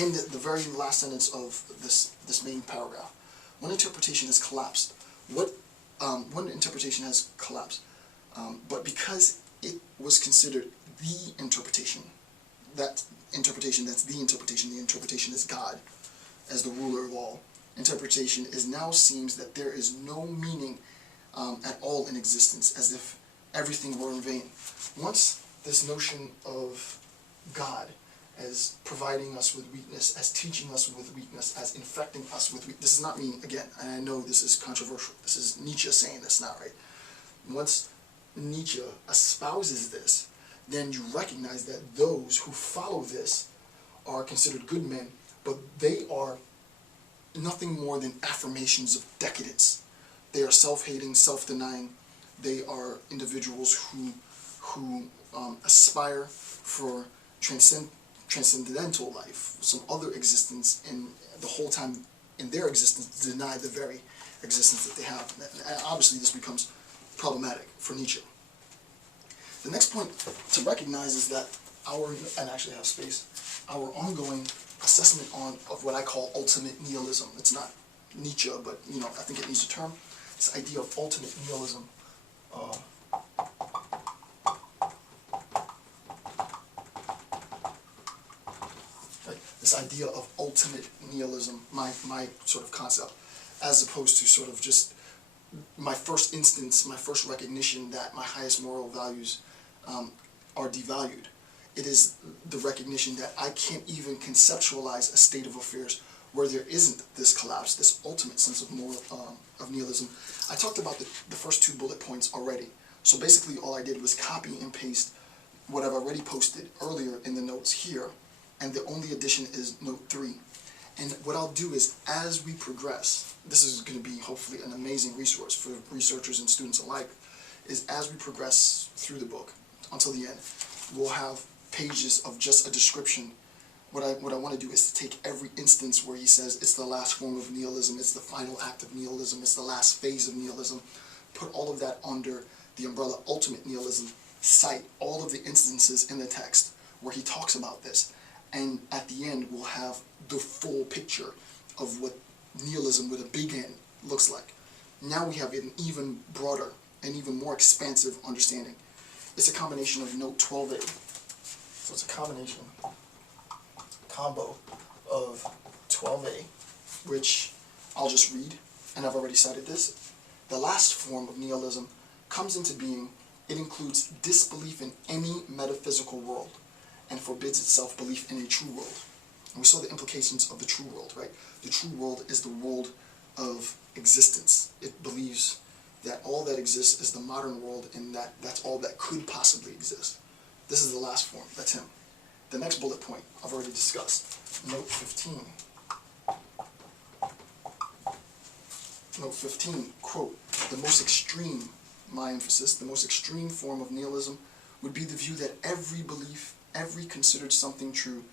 in the very last sentence of this main paragraph, one interpretation has collapsed. One interpretation has collapsed, but because it was considered the interpretation, the interpretation is God as the ruler of all. Interpretation now seems that there is no meaning at all in existence, as if everything were in vain. Once this notion of God as providing us with weakness, as teaching us with weakness, as infecting us with weakness. This is not me, again, and I know this is controversial. This is Nietzsche saying this, not right. Once Nietzsche espouses this, then you recognize that those who follow this are considered good men, but they are nothing more than affirmations of decadence. They are self-hating, self-denying. They are individuals who aspire for transcendental life, some other existence, and the whole time in their existence deny the very existence that they have. And obviously this becomes problematic for Nietzsche. The next point to recognize is that our ongoing assessment of what I call ultimate nihilism. It's not Nietzsche, but I think it needs a term. This idea of ultimate nihilism. This idea of ultimate nihilism, my sort of concept, as opposed to sort of just my first instance, my first recognition that my highest moral values are devalued. It is the recognition that I can't even conceptualize a state of affairs where there isn't this collapse, this ultimate sense of nihilism. I talked about the first two bullet points already. So basically all I did was copy and paste what I've already posted earlier in the notes here, and the only addition is note 3. And what I'll do is, as we progress, this is going to be hopefully an amazing resource for researchers and students alike, is as we progress through the book until the end, we'll have pages of just a description. What I want to do is to take every instance where he says it's the last form of nihilism, it's the final act of nihilism, it's the last phase of nihilism, put all of that under the umbrella ultimate nihilism, cite all of the instances in the text where he talks about this, and at the end we'll have the full picture of what nihilism with a big N looks like. Now we have an even broader and even more expansive understanding. It's a combination of note 12a. So it's a combo of 12a, which I'll just read, and I've already cited this. The last form of nihilism comes into being. It includes disbelief in any metaphysical world and forbids itself belief in a true world. And we saw the implications of the true world, right? The true world is the world of existence. It believes that all that exists is the modern world, and that's all that could possibly exist. This is the last form. That's him. The next bullet point I've already discussed. Note 15. Note 15, quote, the most extreme, my emphasis, the most extreme form of nihilism would be the view that every belief, every considered something true,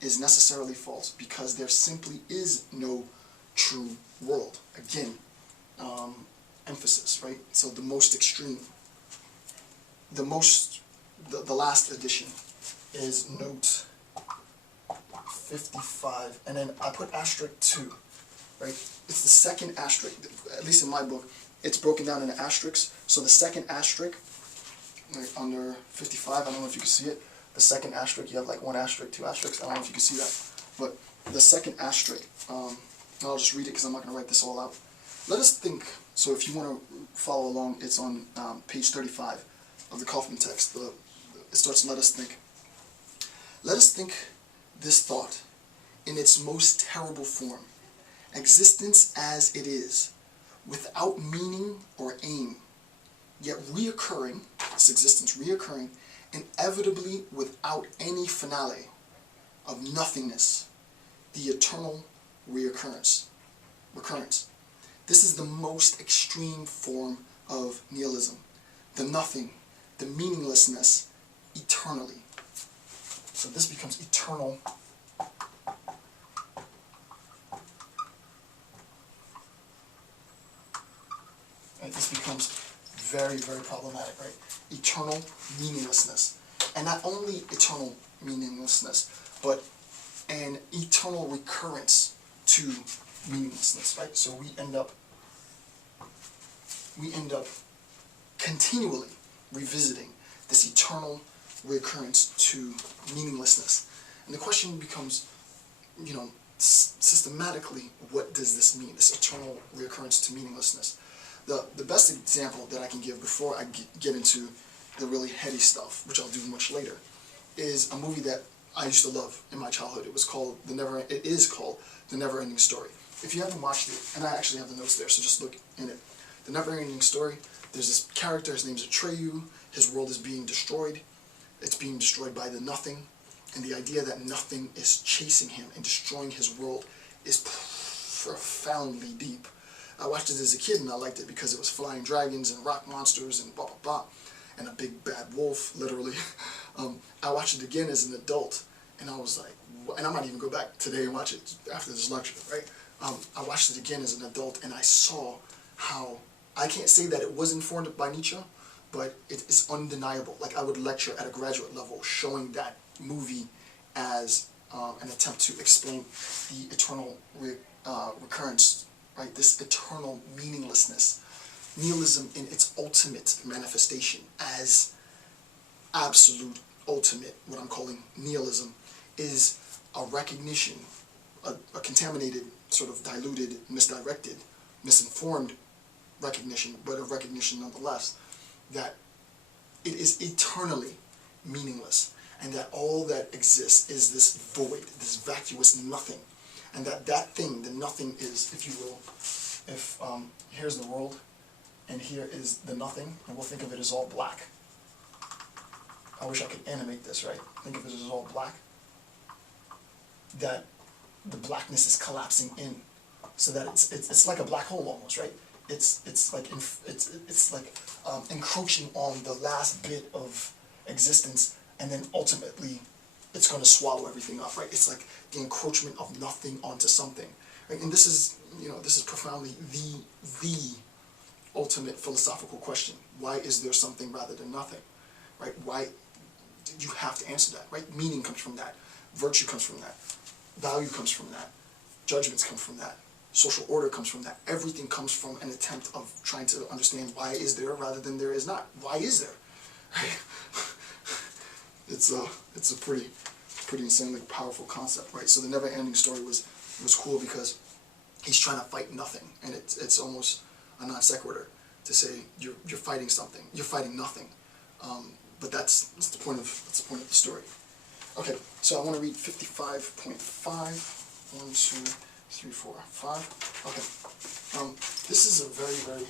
is necessarily false, because there simply is no true world. Again, emphasis, right? So the most extreme. The last addition is note 55, and then I put asterisk 2, right? It's the second asterisk, at least in my book, it's broken down into asterisks. So the second asterisk, right, under 55, I don't know if you can see it, the second asterisk, you have like one asterisk, two asterisks, I don't know if you can see that, but the second asterisk, I'll just read it because I'm not going to write this all out. Let us think, so if you want to follow along, it's on page 35 of the Kaufman text. It starts, let us think. Let us think this thought in its most terrible form, existence as it is, without meaning or aim, yet reoccurring, this existence reoccurring, inevitably without any finale, of nothingness, the eternal recurrence. This is the most extreme form of nihilism, the nothing, the meaninglessness, eternally. So this becomes eternal. Right? This becomes very, very problematic, right? Eternal meaninglessness. And not only eternal meaninglessness, but an eternal recurrence to meaninglessness, right? So we end up continually revisiting this eternal recurrence to meaninglessness. And the question becomes, systematically, what does this mean, this eternal recurrence to meaninglessness? The best example that I can give before I get into the really heady stuff, which I'll do much later, is a movie that I used to love in my childhood. It is called The Never-Ending Story. If you haven't watched it, and I actually have the notes there, so just look in it. The Never-Ending Story, there's this character, his name's Atreyu, his world is being destroyed. It's being destroyed by the nothing, and the idea that nothing is chasing him and destroying his world is profoundly deep. I watched it as a kid and I liked it because it was flying dragons and rock monsters and blah blah blah, and a big bad wolf, literally. I watched it again as an adult, and I was like, and I might even go back today and watch it after this lecture, right? I watched it again as an adult, and I saw how, I can't say that it was informed by Nietzsche, but it is undeniable. Like, I would lecture at a graduate level showing that movie as an attempt to explain the eternal recurrence, right? This eternal meaninglessness. Nihilism in its ultimate manifestation as absolute ultimate, what I'm calling nihilism, is a recognition, a contaminated, sort of diluted, misdirected, misinformed recognition, but a recognition nonetheless, that it is eternally meaningless, and that all that exists is this void, this vacuous nothing, and that thing, the nothing, is, if you will, if here's the world, and here is the nothing, and we'll think of it as all black. I wish I could animate this, right? Think of it as all black. That the blackness is collapsing in, so that it's like a black hole almost, right? It's like encroaching on the last bit of existence, and then ultimately it's going to swallow everything up, right? It's like the encroachment of nothing onto something, right? And this is, this is profoundly the ultimate philosophical question. Why is there something rather than nothing, right? Why? You have to answer that, right? Meaning comes from that. Virtue comes from that. Value comes from that. Judgments come from that. Social order comes from that. Everything comes from an attempt of trying to understand why is there rather than there is not. Why is there? Right? It's a pretty insanely powerful concept, right? So the Never-Ending Story was cool because he's trying to fight nothing, and it's almost a non sequitur to say you're fighting something. You're fighting nothing. But that's the point of the story. Okay, so I want to read 55.5. 1, 2, 3, 4, 5. Okay. This is a very, very,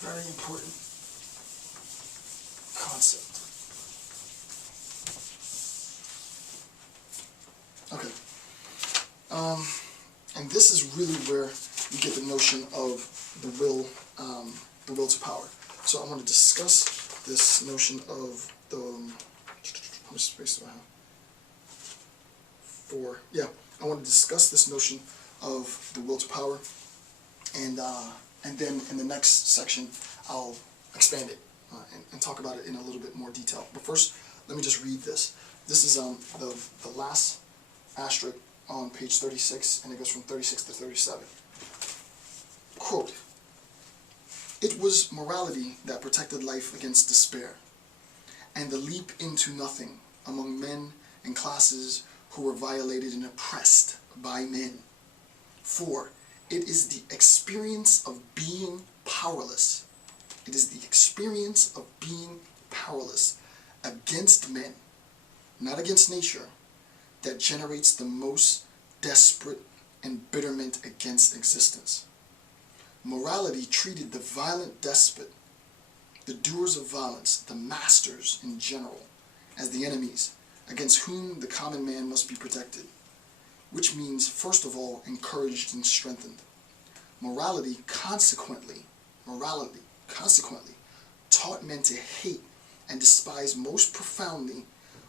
very important concept. Okay. And this is really where you get the notion of the will to power. So I want to discuss this notion of the, how much space do I have? 4. Yeah, I want to discuss this notion of the will to power, and then in the next section I'll expand it and talk about it in a little bit more detail. But first, let me just read this. This is the last asterisk on page 36, and it goes from 36 to 37. Quote, "It was morality that protected life against despair, and the leap into nothing among men and classes who were violated and oppressed by men. For it is the experience of being powerless. It is the experience of being powerless against men, not against nature, that generates the most desperate embitterment against existence. Morality treated the violent despot, the doers of violence, the masters in general, as the enemies against whom the common man must be protected, which means, first of all, encouraged and strengthened. Morality consequently taught men to hate and despise most profoundly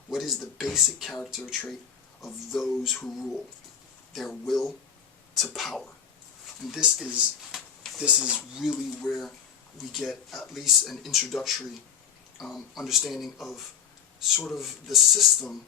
what is the basic character trait of those who rule, their will to power." And this is really where we get at least an introductory understanding of sort of the system